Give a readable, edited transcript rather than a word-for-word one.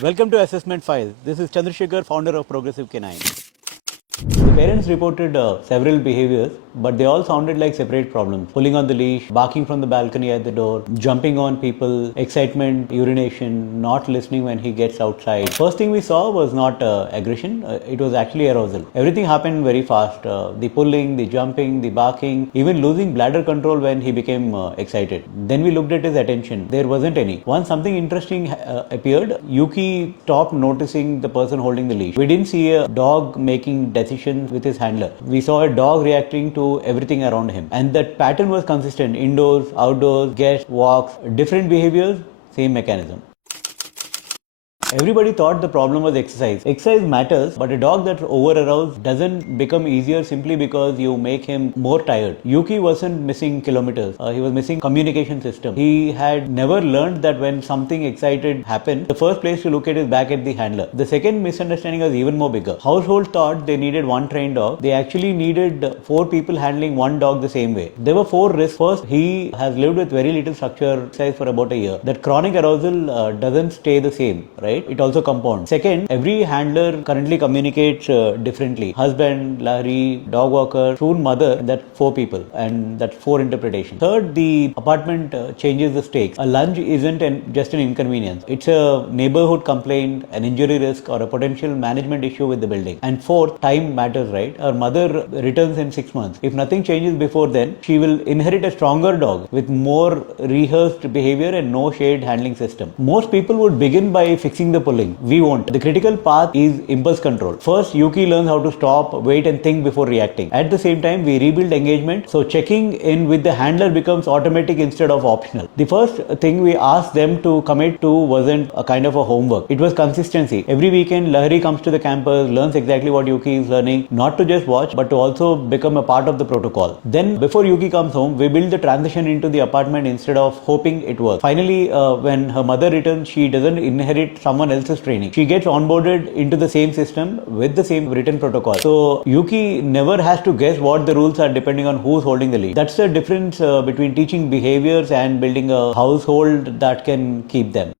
Welcome to Assessment Files. This is Chandrasekhar, founder of Progressive Canine. The parents reported several behaviors, but they all sounded like separate problems. Pulling on the leash, barking from the balcony at the door, jumping on people, excitement, urination, not listening when he gets outside. First thing we saw was not aggression, it was actually arousal. Everything happened very fast. The pulling, the jumping, the barking, even losing bladder control when he became excited. Then we looked at his attention. There wasn't any. Once something interesting appeared, Yuki stopped noticing the person holding the leash. We didn't see a dog making decisions with his handler. We saw a dog reacting to everything around him. And that pattern was consistent. Indoors, outdoors, guests, walks, different behaviors, same mechanism. Everybody thought the problem was exercise. Exercise matters, but a dog that's over-aroused doesn't become easier simply because you make him more tired. Yuki wasn't missing kilometers. He was missing communication system. He had never learned that when something excited happened, the first place to look at is back at the handler. The second misunderstanding was even more bigger. Household thought they needed one trained dog. They actually needed 4 people handling one dog the same way. There were 4 risks. First, he has lived with very little structure exercise for about a year. That chronic arousal doesn't stay the same, right? It also compounds. Second, every handler currently communicates differently. Husband, Lahari, dog walker, soon mother, that's 4 people, and that's 4 interpretations. Third, the apartment changes the stakes. A lunge isn't just an inconvenience. It's a neighborhood complaint, an injury risk, or a potential management issue with the building. And fourth, time matters, right? Our mother returns in 6 months. If nothing changes before then, she will inherit a stronger dog with more rehearsed behavior and no shared handling system. Most people would begin by fixing the pulling. We won't. The critical path is impulse control. First, Yuki learns how to stop, wait and think before reacting. At the same time, we rebuild engagement, so checking in with the handler becomes automatic instead of optional. The first thing we asked them to commit to wasn't a kind of a homework. It was consistency. Every weekend, Lahari comes to the campus, learns exactly what Yuki is learning, not to just watch, but to also become a part of the protocol. Then, before Yuki comes home, we build the transition into the apartment instead of hoping it works. Finally, when her mother returns, she doesn't inherit someone else's training. She gets onboarded into the same system with the same written protocol. So Yuki never has to guess what the rules are depending on who's holding the lead. That's the difference between teaching behaviors and building a household that can keep them.